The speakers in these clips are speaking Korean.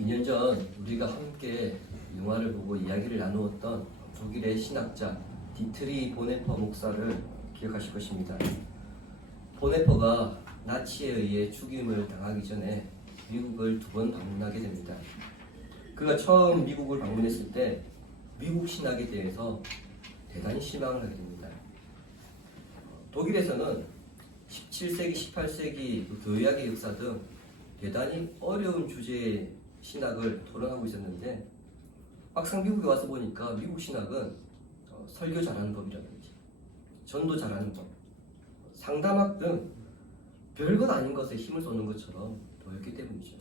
2년 전 우리가 함께 영화를 보고 이야기를 나누었던 독일의 신학자 디트리 보네퍼 목사를 기억하실 것입니다. 보네퍼가 나치에 의해 죽임을 당하기 전에 미국을 2번 방문하게 됩니다. 그가 처음 미국을 방문했을 때 미국 신학에 대해서 대단히 실망을 하게 됩니다. 독일에서는 17세기, 18세기 교회학의 역사 등 대단히 어려운 주제의 신학을 토론하고 있었는데 막상 미국에 와서 보니까 미국 신학은 설교 잘하는 법이라든지 전도 잘하는 법, 상담학 등 별것 아닌 것에 힘을 쏟는 것처럼 보였기 때문이죠.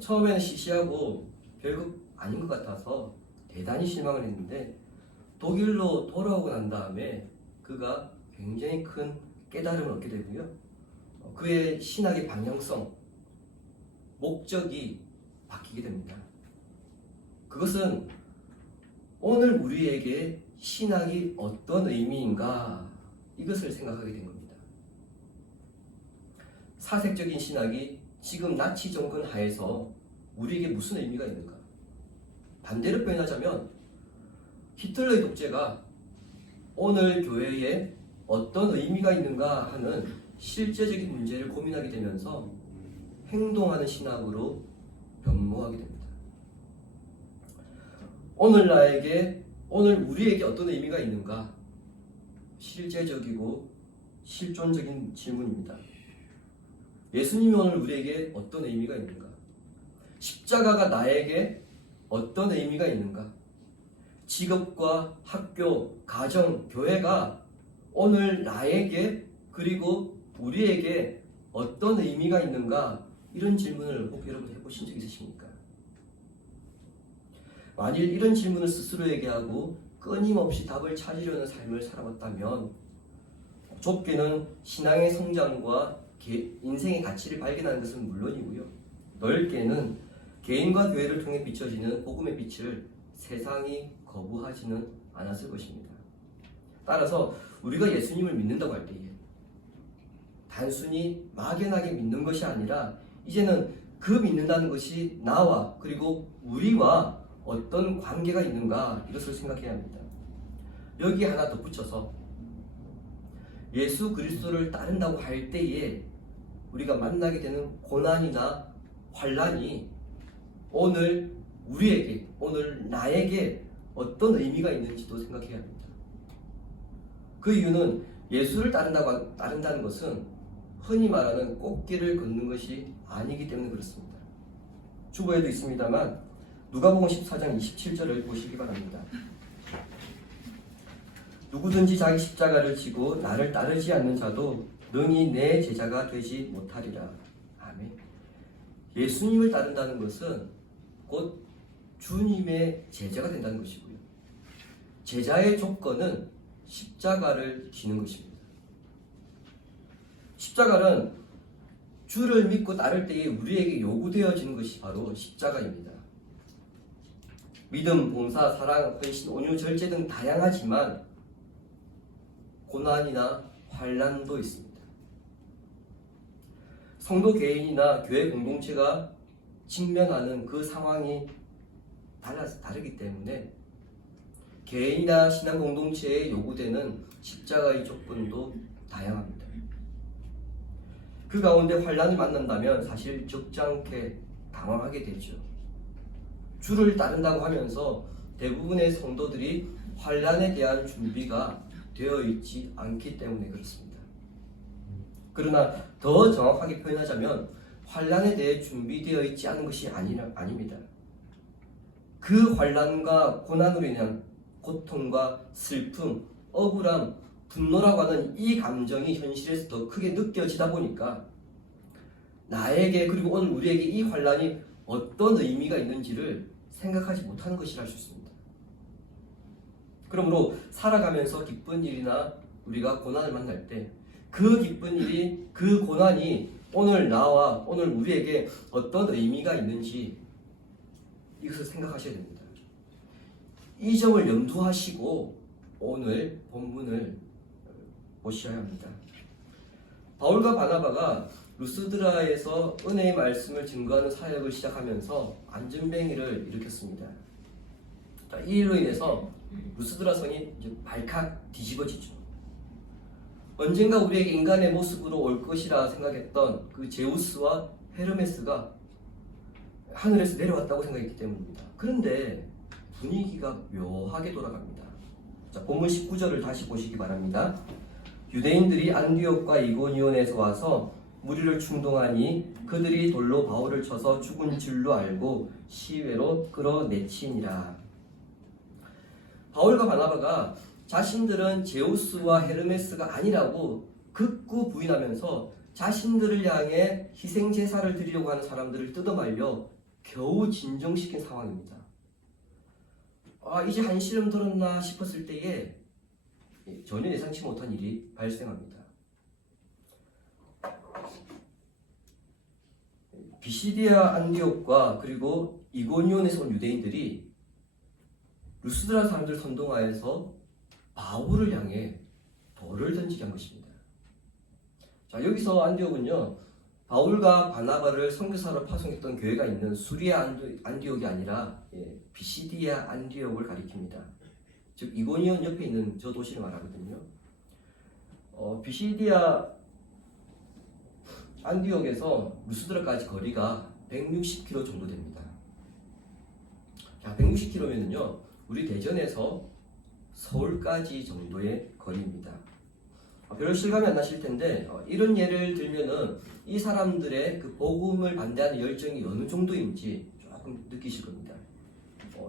처음에는 시시하고 별것 아닌 것 같아서 대단히 실망을 했는데 독일로 돌아오고 난 다음에 그가 굉장히 큰 깨달음을 얻게 되고요. 그의 신학의 방향성, 목적이 바뀌게 됩니다. 그것은 오늘 우리에게 신학이 어떤 의미인가 이것을 생각하게 된 겁니다. 사색적인 신학이 지금 나치 정권 하에서 우리에게 무슨 의미가 있는가? 반대로 표현하자면 히틀러의 독재가 오늘 교회에 어떤 의미가 있는가 하는 실제적인 문제를 고민하게 되면서 행동하는 신학으로 변모하게 됩니다. 오늘 우리에게 어떤 의미가 있는가? 실제적이고 실존적인 질문입니다. 예수님이 오늘 우리에게 어떤 의미가 있는가? 십자가가 나에게 어떤 의미가 있는가? 직업과 학교, 가정, 교회가 오늘 나에게 그리고 우리에게 어떤 의미가 있는가? 이런 질문을 혹 여러분 해보신 적 있으십니까? 만일 이런 질문을 스스로에게 하고 끊임없이 답을 찾으려는 삶을 살아왔다면 좁게는 신앙의 성장과 인생의 가치를 발견하는 것은 물론이고요. 넓게는 개인과 교회를 통해 비춰지는 복음의 빛을 세상이 거부하지는 않았을 것입니다. 따라서 우리가 예수님을 믿는다고 할 때에 단순히 막연하게 믿는 것이 아니라 이제는 그 믿는다는 것이 나와 그리고 우리와 어떤 관계가 있는가 이것을 생각해야 합니다. 여기 하나 더 붙여서 예수 그리스도를 따른다고 할 때에 우리가 만나게 되는 고난이나 환난이 오늘 우리에게, 오늘 나에게 어떤 의미가 있는지도 생각해야 합니다. 그 이유는 예수를 따른다는 것은 흔히 말하는 꽃길을 걷는 것이 아니기 때문에 그렇습니다. 주보에도 있습니다만 누가복음 14장 27절을 보시기 바랍니다. 누구든지 자기 십자가를 지고 나를 따르지 않는 자도 능히 내 제자가 되지 못하리라. 아멘. 예수님을 따른다는 것은 곧 주님의 제자가 된다는 것이고요. 제자의 조건은 십자가를 지는 것입니다. 십자가는 주를 믿고 따를 때에 우리에게 요구되어지는 것이 바로 십자가입니다. 믿음, 봉사, 사랑, 헌신, 온유, 절제 등 다양하지만 고난이나 환난도 있습니다. 성도 개인이나 교회 공동체가 직면하는 그 상황이 다르기 때문에 개인이나 신앙 공동체에 요구되는 십자가의 조건도 다양합니다. 그 가운데 환난을 만난다면 사실 적잖게 당황하게 되죠. 주를 따른다고 하면서 대부분의 성도들이 환난에 대한 준비가 되어 있지 않기 때문에 그렇습니다. 그러나 더 정확하게 표현하자면 환난에 대해 준비되어 있지 않은 것이 아닙니다. 그 환난과 고난으로 인한 고통과 슬픔, 억울함, 분노라고 하는 이 감정이 현실에서 더 크게 느껴지다 보니까 나에게 그리고 오늘 우리에게 이 환난이 어떤 의미가 있는지를 생각하지 못하는 것이라 할 수 있습니다. 그러므로 살아가면서 기쁜 일이나 우리가 고난을 만날 때 그 기쁜 일이, 그 고난이 오늘 나와 오늘 우리에게 어떤 의미가 있는지 이것을 생각하셔야 됩니다. 이 점을 염두하시고 오늘 본문을 보셔야 합니다. 바울과 바나바가 루스드라에서 은혜의 말씀을 증거하는 사역을 시작하면서 안전뱅이를 일으켰습니다. 자, 이로 인해서 루스드라 성이 이제 발칵 뒤집어지죠. 언젠가 우리에게 인간의 모습으로 올 것이라 생각했던 그 제우스와 헤르메스가 하늘에서 내려왔다고 생각했기 때문입니다. 그런데 분위기가 묘하게 돌아갑니다. 자, 본문 19절을 다시 보시기 바랍니다. 유대인들이 안디옥과 이고니온에서 와서 무리를 충동하니 그들이 돌로 바울을 쳐서 죽은 줄로 알고 시외로 끌어내치니라. 바울과 바나바가 자신들은 제우스와 헤르메스가 아니라고 극구 부인하면서 자신들을 향해 희생제사를 드리려고 하는 사람들을 뜯어말려 겨우 진정시킨 상황입니다. 이제 한시름 들었나 싶었을 때에 전혀 예상치 못한 일이 발생합니다. 비시디아 안디옥과 그리고 이고니온에서 온 유대인들이 루스드라 사람들 선동하여서 바울을 향해 돌을 던지게 한 것입니다. 자, 여기서 안디옥은요, 바울과 바나바를 선교사로 파송했던 교회가 있는 수리아 안디옥이 아니라 비시디아 안디옥을 가리킵니다. 즉 이고니온 옆에 있는 저 도시를 말하거든요. 비시디아 안디옥에서 루스드라까지 거리가 160km 정도 됩니다. 자, 160km면은요, 우리 대전에서 서울까지 정도의 거리입니다. 별로 실감이 안 나실 텐데 이런 예를 들면은 이 사람들의 그 복음을 반대하는 열정이 어느 정도인지 조금 느끼실 겁니다.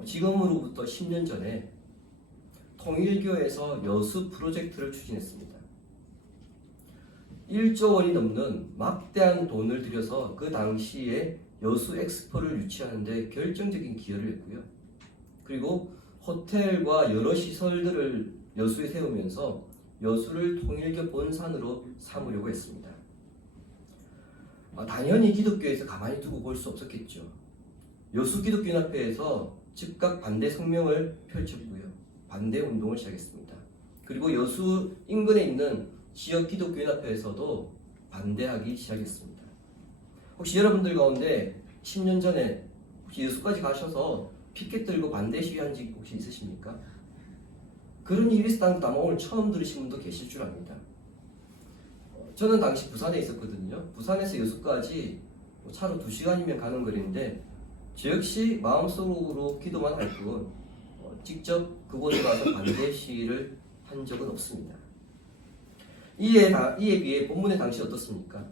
지금으로부터 10년 전에 통일교에서 여수 프로젝트를 추진했습니다. 1조 원이 넘는 막대한 돈을 들여서 그 당시에 여수 엑스포를 유치하는데 결정적인 기여를 했고요. 그리고 호텔과 여러 시설들을 여수에 세우면서 여수를 통일교 본산으로 삼으려고 했습니다. 당연히 기독교에서 가만히 두고 볼 수 없었겠죠. 여수 기독교연합회에서 즉각 반대 성명을 펼쳤고요. 반대 운동을 시작했습니다. 그리고 여수 인근에 있는 지역 기독교연합회에서도 반대하기 시작했습니다. 혹시 여러분들 가운데 10년 전에 혹시 여수까지 가셔서 피켓 들고 반대 시위한 적 혹시 있으십니까? 그런 일이 있었다는 것도 아마 오늘 처음 들으신 분도 계실 줄 압니다. 저는 당시 부산에 있었거든요. 부산에서 여수까지 차로 2시간이면 가는 거리인데 저 역시 마음속으로 기도만 할 뿐 직접 그곳에 가서 반대 시위를 한 적은 없습니다. 이에 비해 본문의 당시 어떻습니까?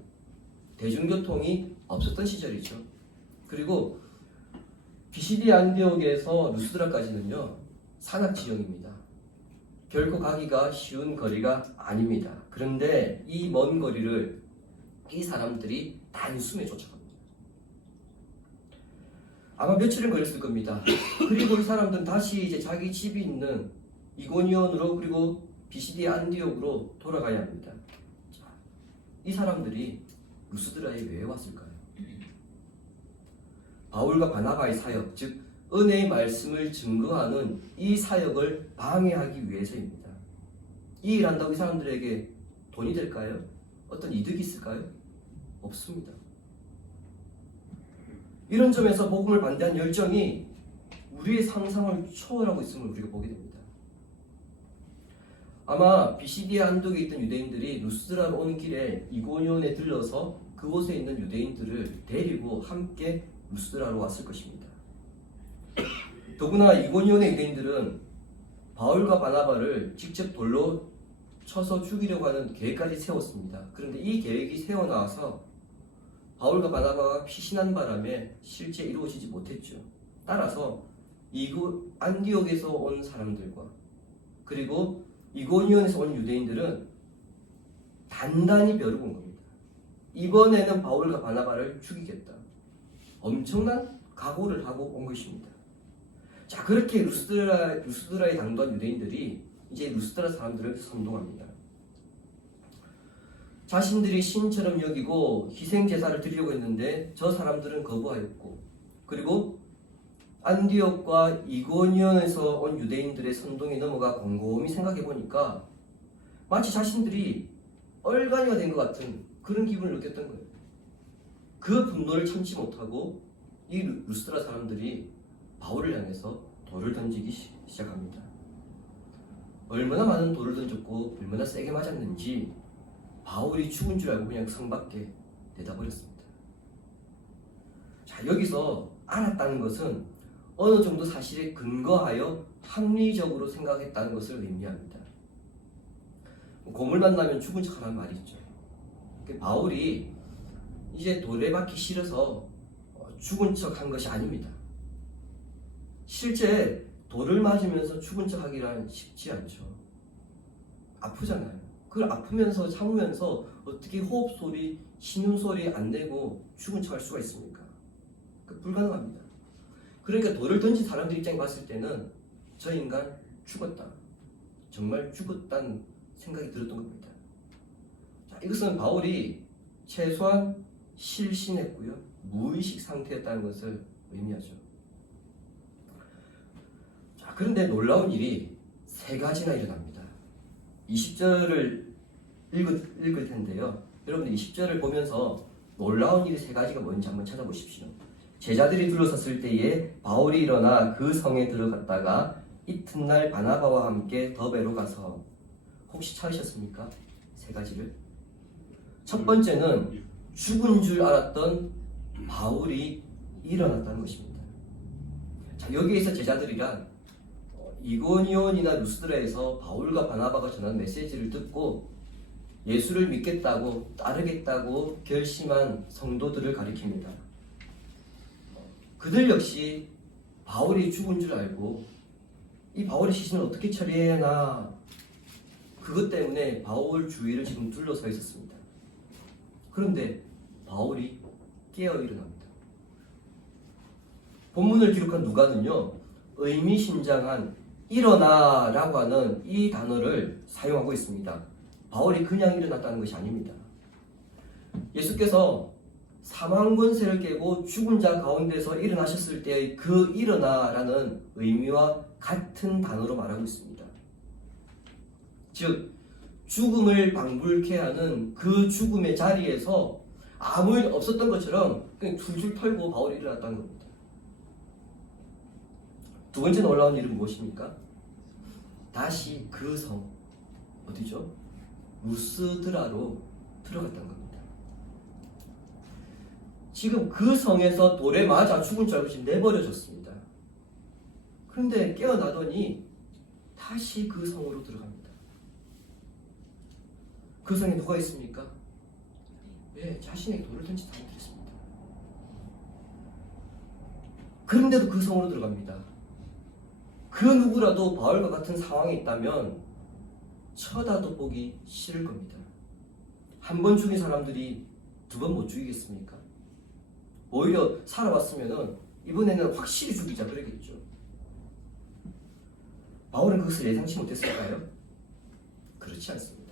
대중교통이 없었던 시절이죠. 그리고 비시디 안디옥에서 루스드라까지는요, 산악 지형입니다. 결코 가기가 쉬운 거리가 아닙니다. 그런데 이 먼 거리를 이 사람들이 단숨에 쫓아갑니다. 아마 며칠은 걸렸을 겁니다. 그리고 이 사람들은 다시 이제 자기 집이 있는 이고니온으로 그리고 비시디 안디옥으로 돌아가야 합니다. 자, 이 사람들이 루스드라에 왜 왔을까요? 바울과 바나바의 사역, 즉 은혜의 말씀을 증거하는 이 사역을 방해하기 위해서입니다. 이 일 한다고 이 사람들에게 돈이 될까요? 어떤 이득이 있을까요? 없습니다. 이런 점에서 복음을 반대한 열정이 우리의 상상을 초월하고 있음을 우리가 보게 됩니다. 아마 비시디아 안독에 있던 유대인들이 루스드라로 오는 길에 이고니온에 들러서 그곳에 있는 유대인들을 데리고 함께 루스드라로 왔을 것입니다. 더구나 이고니온의 유대인들은 바울과 바나바를 직접 돌로 쳐서 죽이려고 하는 계획까지 세웠습니다. 그런데 이 계획이 세워나와서 바울과 바나바가 피신한 바람에 실제 이루어지지 못했죠. 따라서 안디옥에서 온 사람들과 그리고 이고니온에서 온 유대인들은 단단히 벼르고 온 겁니다. 이번에는 바울과 바나바를 죽이겠다. 엄청난 각오를 하고 온 것입니다. 자, 그렇게 루스드라에 당도한 유대인들이 이제 루스드라 사람들을 선동합니다. 자신들이 신처럼 여기고 희생제사를 드리려고 했는데 저 사람들은 거부하였고, 그리고 안디옥과 이고니온에서 온 유대인들의 선동에 넘어가 곰곰이 생각해보니까 마치 자신들이 얼간이가 된 것 같은 그런 기분을 느꼈던 거예요. 그 분노를 참지 못하고 이 루스드라 사람들이 바울을 향해서 돌을 던지기 시작합니다. 얼마나 많은 돌을 던졌고 얼마나 세게 맞았는지 바울이 죽은 줄 알고 그냥 성 밖에 내다버렸습니다. 자, 여기서 알았다는 것은 어느 정도 사실에 근거하여 합리적으로 생각했다는 것을 의미합니다. 곰을 만나면 죽은 척하라는 말이 있죠. 바울이 이제 돌에 박기 싫어서 죽은 척한 것이 아닙니다. 실제 돌을 맞으면서 죽은 척하기란 쉽지 않죠. 아프잖아요. 그걸 아프면서 참으면서 어떻게 호흡 소리, 신음 소리 안 내고 죽은 척할 수가 있습니까? 불가능합니다. 그러니까 돌을 던진 사람들 입장에 봤을 때는 저 인간 죽었다. 정말 죽었다는 생각이 들었던 겁니다. 자, 이것은 바울이 최소한 실신했고요. 무의식 상태였다는 것을 의미하죠. 자, 그런데 놀라운 일이 세 가지나 일어납니다. 20절을 읽을 텐데요. 여러분들 20절을 보면서 놀라운 일이 세 가지가 뭔지 한번 찾아보십시오. 제자들이 둘러섰을 때에 바울이 일어나 그 성에 들어갔다가 이튿날 바나바와 함께 더베로 가서, 혹시 찾으셨습니까? 세 가지를. 첫 번째는 죽은 줄 알았던 바울이 일어났다는 것입니다. 자, 여기에서 제자들이란 이고니온이나 루스드라에서 바울과 바나바가 전한 메시지를 듣고 예수를 믿겠다고 따르겠다고 결심한 성도들을 가리킵니다. 그들 역시 바울이 죽은 줄 알고 이 바울의 시신을 어떻게 처리해야 하나, 그것 때문에 바울 주위를 지금 둘러서 있었습니다. 그런데 바울이 깨어 일어납니다. 본문을 기록한 누가는요, 의미심장한 일어나라고 하는 이 단어를 사용하고 있습니다. 바울이 그냥 일어났다는 것이 아닙니다. 예수께서 사망 권세를 깨고 죽은 자 가운데서 일어나셨을 때의 그 일어나라는 의미와 같은 단어로 말하고 있습니다. 즉, 죽음을 방불케 하는 그 죽음의 자리에서 아무 일 없었던 것처럼 그냥 줄줄 털고 바울이 일어났다는 겁니다. 두 번째 놀라운 일은 무엇입니까? 다시 그 성, 어디죠? 루스드라로 들어갔다는 겁니다. 지금 그 성에서 돌에 맞아 죽은 줄 알고 지금 내버려졌습니다. 그런데 깨어나더니 다시 그 성으로 들어갑니다. 그 성에 누가 있습니까? 네, 자신에게 돌을 던진 사람들이 있습니다. 그런데도 그 성으로 들어갑니다. 그 누구라도 바울과 같은 상황에 있다면 쳐다도 보기 싫을 겁니다. 한 번 죽인 사람들이 두 번 못 죽이겠습니까? 오히려 살아왔으면 이번에는 확실히 죽이자 그러겠죠. 바울은 그것을 예상치 못했을까요? 그렇지 않습니다.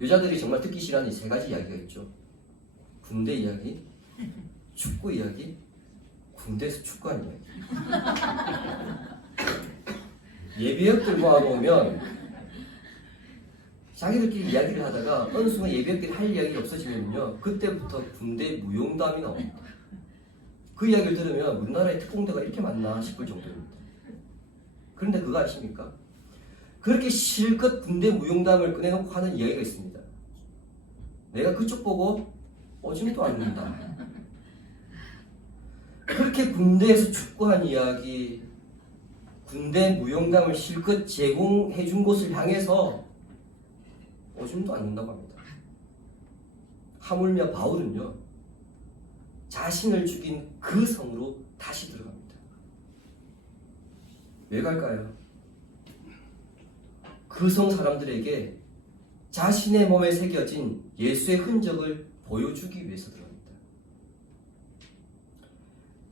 여자들이 정말 듣기 싫어하는 이 세 가지 이야기가 있죠. 군대 이야기, 축구 이야기, 군대에서 축구하는 이야기. 예비역들 모아놓으면 자기들끼리 이야기를 하다가 어느 순간 예비역들이 할 이야기가 없어지면요, 그때부터 군대 무용담이 나옵니다. 그 이야기를 들으면 우리나라에 특공대가 이렇게 많나 싶을 정도입니다. 그런데 그거 아십니까? 그렇게 실컷 군대 무용담을 꺼내놓고 하는 이야기가 있습니다. 내가 그쪽 보고 오줌도 않는다. 그렇게 군대에서 축구한 이야기, 군대 무용담을 실컷 제공해 준 곳을 향해서 오줌도 않는다고 합니다. 하물며 바울은요, 자신을 죽인 그 성으로 다시 들어갑니다. 왜 갈까요? 그 성 사람들에게 자신의 몸에 새겨진 예수의 흔적을 보여주기 위해서 들어갑니다.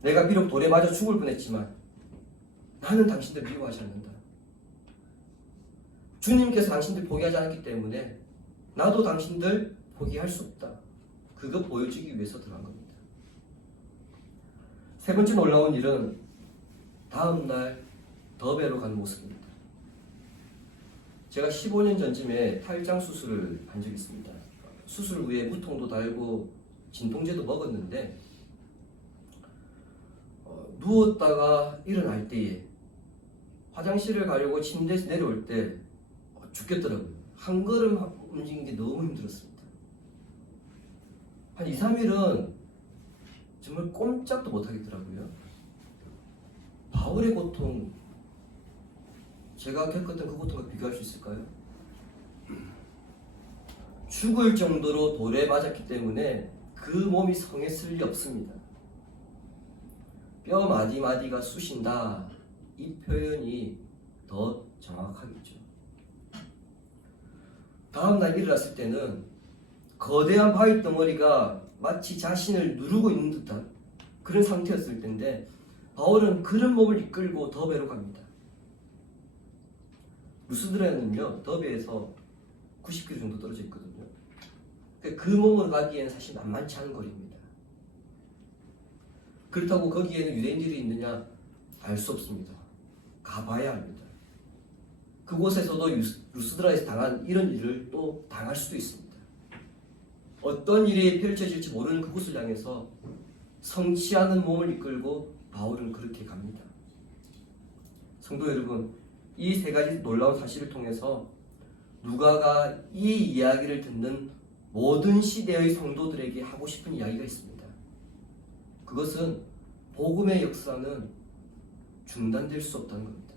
내가 비록 돌에 맞아 죽을 뻔했지만 나는 당신들 미워하지 않는다. 주님께서 당신들 포기하지 않았기 때문에 나도 당신들 포기할 수 없다. 그거 보여주기 위해서 들어간 겁니다. 세 번째 놀라운 일은 다음날 더베로 가는 모습입니다. 제가 15년 전쯤에 탈장 수술을 한 적이 있습니다. 수술 후에 무통도 달고 진통제도 먹었는데 누웠다가 일어날 때에 화장실을 가려고 침대에서 내려올 때 죽겠더라고요. 한 걸음 움직이는 게 너무 힘들었습니다. 한 2, 3일은 정말 꼼짝도 못 하겠더라고요. 바울의 고통, 제가 겪었던 그 고통과 비교할 수 있을까요? 죽을 정도로 돌에 맞았기 때문에 그 몸이 성했을 리 없습니다. 뼈 마디마디가 쑤신다, 이 표현이 더 정확하겠죠. 다음날 일어났을 때는 거대한 바위 덩어리가 마치 자신을 누르고 있는 듯한 그런 상태였을 텐데 바울은 그런 몸을 이끌고 더베로 갑니다. 루스드라는요, 더베에서 90km 정도 떨어져 있거든요. 그 몸으로 가기에는 사실 만만치 않은 거리입니다. 그렇다고 거기에는 유대인들이 있느냐? 알 수 없습니다. 가봐야 합니다. 그곳에서도 루스드라에서 당한 이런 일을 또 당할 수도 있습니다. 어떤 일이 펼쳐질지 모르는 그곳을 향해서 성취하는 몸을 이끌고 바울은 그렇게 갑니다. 성도 여러분, 이 세 가지 놀라운 사실을 통해서 누가가 이 이야기를 듣는 모든 시대의 성도들에게 하고 싶은 이야기가 있습니다. 그것은 복음의 역사는 중단될 수 없다는 겁니다.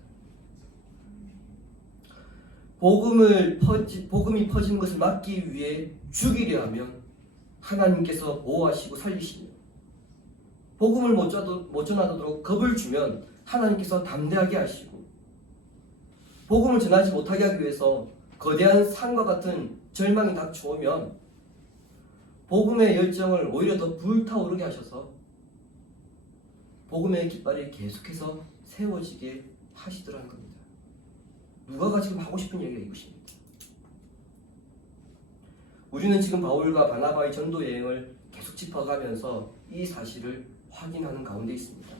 복음이 퍼지는 것을 막기 위해 죽이려 하면 하나님께서 보호하시고 살리시며, 복음을 못 전하도록 겁을 주면 하나님께서 담대하게 하시고, 복음을 전하지 못하게 하기 위해서 거대한 산과 같은 절망이 닥쳐오면 복음의 열정을 오히려 더 불타오르게 하셔서 복음의 깃발이 계속해서 세워지게 하시더라는 겁니다. 누가가 지금 하고 싶은 얘기가 이것입니다. 우리는 지금 바울과 바나바의 전도 여행을 계속 짚어가면서 이 사실을 확인하는 가운데 있습니다.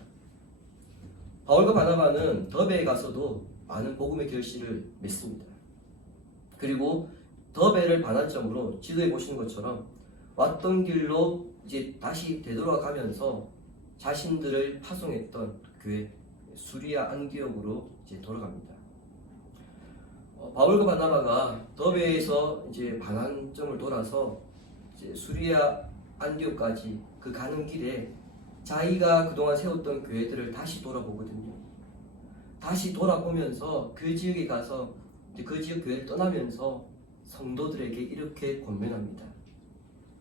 바울과 바나바는 더베에 가서도 많은 복음의 결실을 맺습니다. 그리고 더베를 반환점으로 지도해 보시는 것처럼 왔던 길로 이제 다시 되돌아가면서 자신들을 파송했던 교회 수리아 안디옥으로 이제 돌아갑니다. 바울과 바나바가 더베에서 이제 반환점을 돌아서 이제 수리아 안디옥까지 그 가는 길에 자기가 그동안 세웠던 교회들을 다시 돌아보거든요. 다시 돌아보면서 그 지역에 가서 이제 그 지역 교회를 떠나면서 성도들에게 이렇게 권면합니다.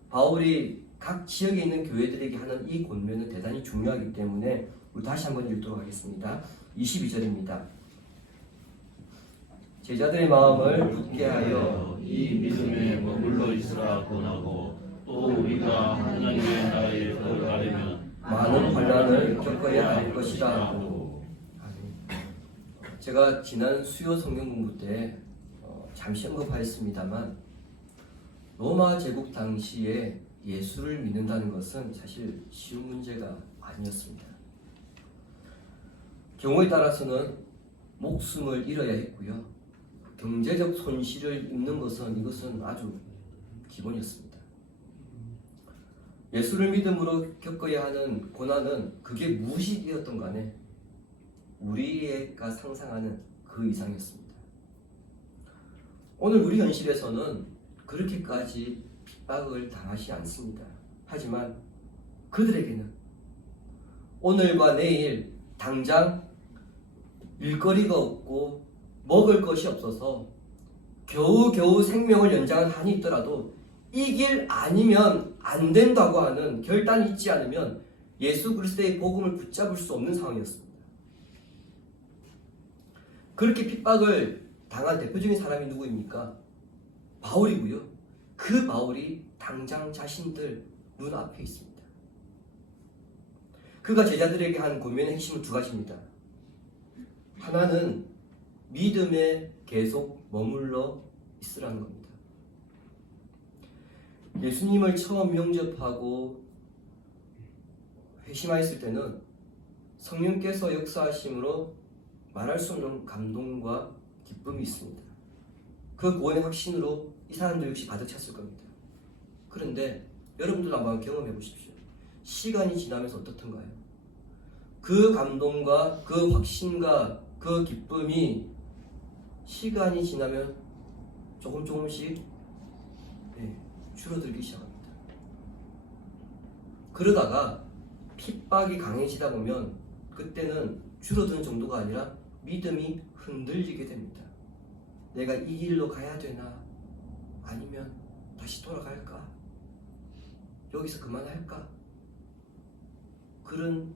바울이 각 지역에 있는 교회들에게 하는 이 권면은 대단히 중요하기 때문에 우리 다시 한번 읽도록 하겠습니다. 22절입니다. 제자들의 마음을 굳게 하여 이 믿음에 머물러 있으라 권하고, 또 우리가 하나님의 나라에 들어가려면 많은 환난을 겪어야 할 것이라 하고. 제가 지난 수요 성경 공부 때 잠시 언급하였습니다만, 로마 제국 당시에 예수를 믿는다는 것은 사실 쉬운 문제가 아니었습니다. 경우에 따라서는 목숨을 잃어야 했고요. 경제적 손실을 입는 것은 이것은 아주 기본이었습니다. 예수를 믿음으로 겪어야 하는 고난은 그게 무엇이 되었던 간에 우리가 상상하는 그 이상이었습니다. 오늘 우리 현실에서는 그렇게까지 핍박을 당하지 않습니다. 하지만 그들에게는 오늘과 내일 당장 일거리가 없고 먹을 것이 없어서 겨우겨우 생명을 연장한 한이 있더라도 이 길 아니면 안 된다고 하는 결단이 있지 않으면 예수 그리스도의 복음을 붙잡을 수 없는 상황이었습니다. 그렇게 핍박을 당한 대표적인 사람이 누구입니까? 바울이고요. 그 바울이 당장 자신들 눈앞에 있습니다. 그가 제자들에게 한 권면의 핵심은 두 가지입니다. 하나는 믿음에 계속 머물러 있으라는 겁니다. 예수님을 처음 영접하고 회심하였을 때는 성령께서 역사하심으로 말할 수 없는 감동과 기쁨이 있습니다. 그 구원의 확신으로 이 사람들 역시 가득 찼을 겁니다. 그런데 여러분들도 한번 경험해 보십시오. 시간이 지나면서 어떻던가요? 그 감동과 그 확신과 그 기쁨이 시간이 지나면 조금씩 줄어들기 시작합니다. 그러다가 핍박이 강해지다 보면 그때는 줄어드는 정도가 아니라 믿음이 흔들리게 됩니다. 내가 이 길로 가야 되나? 아니면 다시 돌아갈까? 여기서 그만할까? 그런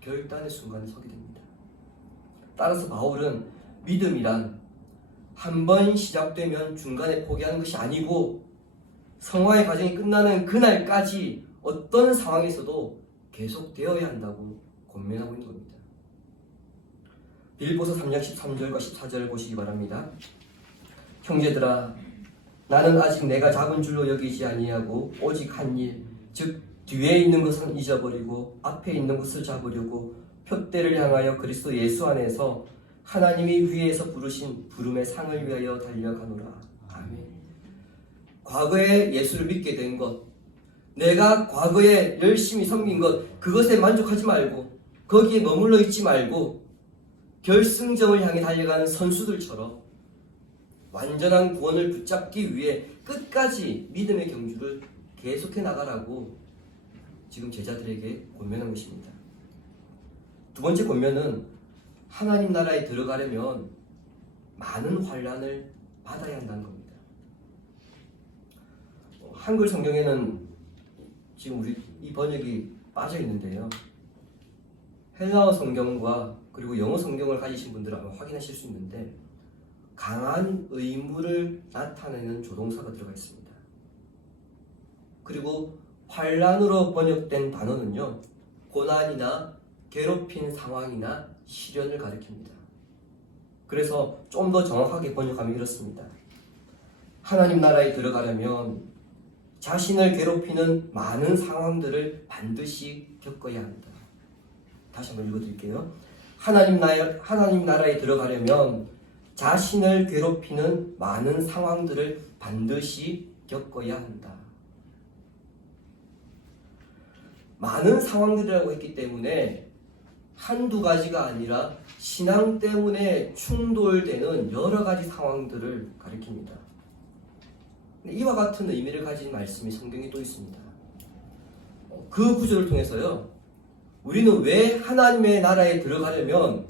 결단의 순간에 서게 됩니다. 따라서 바울은 믿음이란 한 번 시작되면 중간에 포기하는 것이 아니고 성화의 과정이 끝나는 그날까지 어떤 상황에서도 계속되어야 한다고 권면하고 있는 겁니다. 빌립보서 3장 13절과 14절 보시기 바랍니다. 형제들아, 나는 아직 내가 잡은 줄로 여기지 아니하고 오직 한 일, 즉 뒤에 있는 것은 잊어버리고 앞에 있는 것을 잡으려고 표대를 향하여 그리스도 예수 안에서 하나님이 위에서 부르신 부름의 상을 위하여 달려가노라. 아멘. 과거에 예수를 믿게 된 것, 내가 과거에 열심히 섬긴 것, 그것에 만족하지 말고 거기에 머물러 있지 말고 결승점을 향해 달려가는 선수들처럼 완전한 구원을 붙잡기 위해 끝까지 믿음의 경주를 계속해 나가라고 지금 제자들에게 권면한 것입니다. 두 번째 권면은 하나님 나라에 들어가려면 많은 환난을 받아야 한다는 겁니다. 한글 성경에는 지금 우리 이 번역이 빠져 있는데요. 헬라어 성경과 그리고 영어 성경을 가지신 분들은 아마 확인하실 수 있는데 강한 의무를 나타내는 조동사가 들어가 있습니다. 그리고 환난으로 번역된 단어는요, 고난이나 괴롭힌 상황이나 시련을 가리킵니다. 그래서 좀 더 정확하게 번역하면 이렇습니다. 하나님 나라에 들어가려면 자신을 괴롭히는 많은 상황들을 반드시 겪어야 한다. 다시 한번 읽어드릴게요. 하나님 나라에 들어가려면 자신을 괴롭히는 많은 상황들을 반드시 겪어야 한다. 많은 상황들이라고 했기 때문에 한두 가지가 아니라 신앙 때문에 충돌되는 여러 가지 상황들을 가리킵니다. 이와 같은 의미를 가진 말씀이 성경에 또 있습니다. 그 구절을 통해서요, 우리는 왜 하나님의 나라에 들어가려면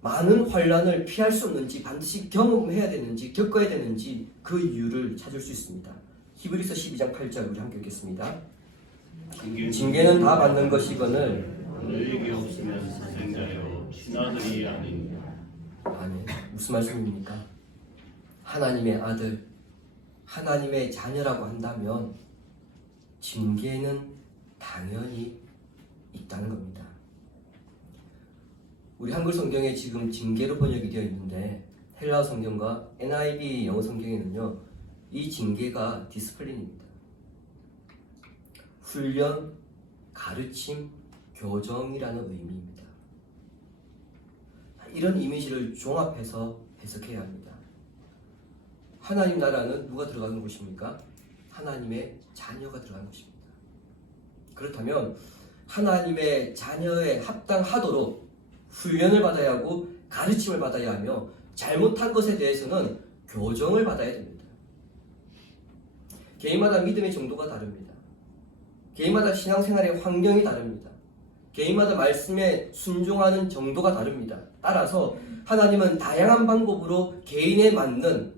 많은 환난을 피할 수 없는지, 반드시 경험해야 되는지, 겪어야 되는지 그 이유를 찾을 수 있습니다. 히브리서 12장 8절 우리 함께 읽겠습니다. 징계는 다 받는 것이거늘 너희에게 없으면 사생자여 신하들이 아니니라. 아멘. 무슨 말씀입니까? 하나님의 아들, 하나님의 자녀라고 한다면 징계는 당연히 있다는 겁니다. 우리 한글 성경에 지금 징계로 번역이 되어 있는데 헬라어 성경과 NIV 영어 성경에는요, 이 징계가 디스플린입니다. 훈련, 가르침, 교정이라는 의미입니다. 이런 이미지를 종합해서 해석해야 합니다. 하나님 나라는 누가 들어가는 곳입니까? 하나님의 자녀가 들어가는 곳입니다. 그렇다면 하나님의 자녀에 합당하도록 훈련을 받아야 하고 가르침을 받아야 하며 잘못한 것에 대해서는 교정을 받아야 됩니다. 개인마다 믿음의 정도가 다릅니다. 개인마다 신앙생활의 환경이 다릅니다. 개인마다 말씀에 순종하는 정도가 다릅니다. 따라서 하나님은 다양한 방법으로 개인에 맞는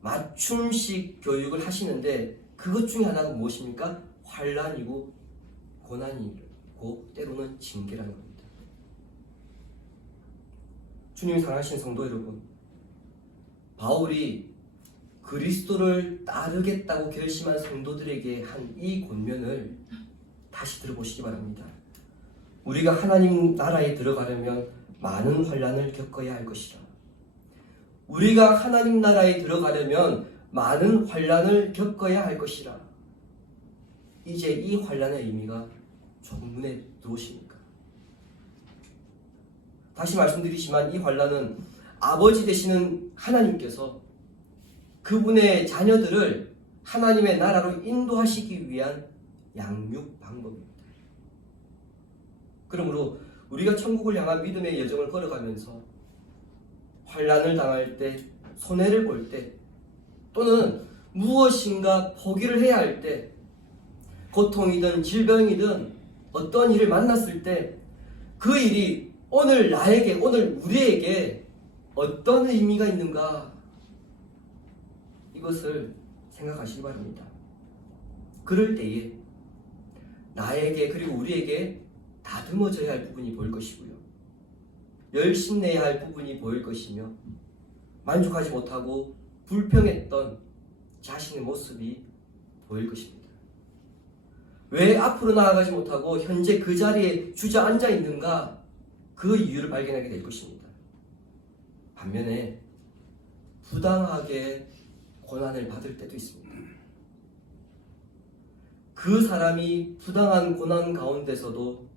맞춤식 교육을 하시는데 그것 중에 하나가 무엇입니까? 환난이고 고난이고 때로는 징계라는 겁니다. 주님이 사랑하신 성도 여러분, 바울이 그리스도를 따르겠다고 결심한 성도들에게 한 이 권면을 다시 들어보시기 바랍니다. 우리가 하나님 나라에 들어가려면 많은 환난을 겪어야 할 것이라. 우리가 하나님 나라에 들어가려면 많은 환난을 겪어야 할 것이라. 이제 이 환난의 의미가 조금 눈에 들어오십니까? 다시 말씀드리지만 이 환난은 아버지 되시는 하나님께서 그분의 자녀들을 하나님의 나라로 인도하시기 위한 양육 방법입니다. 그러므로 우리가 천국을 향한 믿음의 여정을 걸어가면서 환난을 당할 때, 손해를 볼 때, 또는 무엇인가 포기를 해야 할 때, 고통이든 질병이든 어떤 일을 만났을 때 그 일이 오늘 나에게, 오늘 우리에게 어떤 의미가 있는가, 이것을 생각하시기 바랍니다. 그럴 때에 나에게 그리고 우리에게 다듬어져야 할 부분이 보일 것이고요, 열심내야 할 부분이 보일 것이며, 만족하지 못하고 불평했던 자신의 모습이 보일 것입니다. 왜 앞으로 나아가지 못하고 현재 그 자리에 주저앉아 있는가, 그 이유를 발견하게 될 것입니다. 반면에 부당하게 고난을 받을 때도 있습니다. 그 사람이 부당한 고난 가운데서도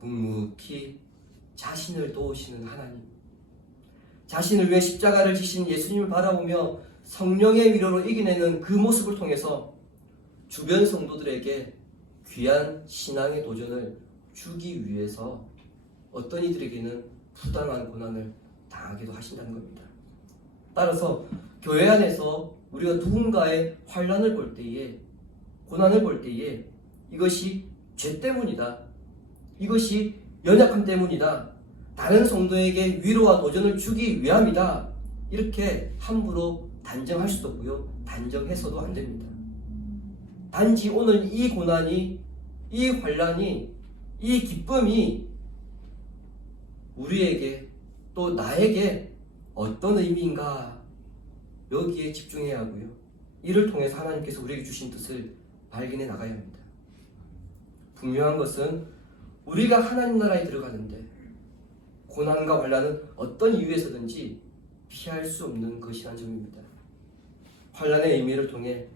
묵묵히 자신을 도우시는 하나님, 자신을 위해 십자가를 지신 예수님을 바라보며 성령의 위로로 이겨내는 그 모습을 통해서 주변 성도들에게 귀한 신앙의 도전을 주기 위해서 어떤 이들에게는 부당한 고난을 당하기도 하신다는 겁니다. 따라서 교회 안에서 우리가 누군가의 환난을 볼 때에, 고난을 볼 때에 이것이 죄 때문이다, 이것이 연약함 때문이다, 다른 성도에게 위로와 도전을 주기 위함이다, 이렇게 함부로 단정할 수도 없고요, 단정해서도 안 됩니다. 단지 오늘 이 고난이, 이 환난이, 이 기쁨이 우리에게 또 나에게 어떤 의미인가, 여기에 집중해야 하고요, 이를 통해서 하나님께서 우리에게 주신 뜻을 발견해 나가야 합니다. 분명한 것은 우리가 하나님 나라에 들어가는데 고난과 환난은 어떤 이유에서든지 피할 수 없는 것이라는 점입니다. 환난의 의미를 통해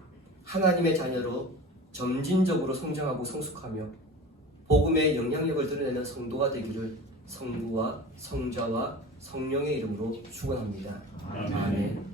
하나님의 자녀로 점진적으로 성장하고 성숙하며 복음의 영향력을 드러내는 성도가 되기를 성부와 성자와 성령의 이름으로 축원합니다. 아멘.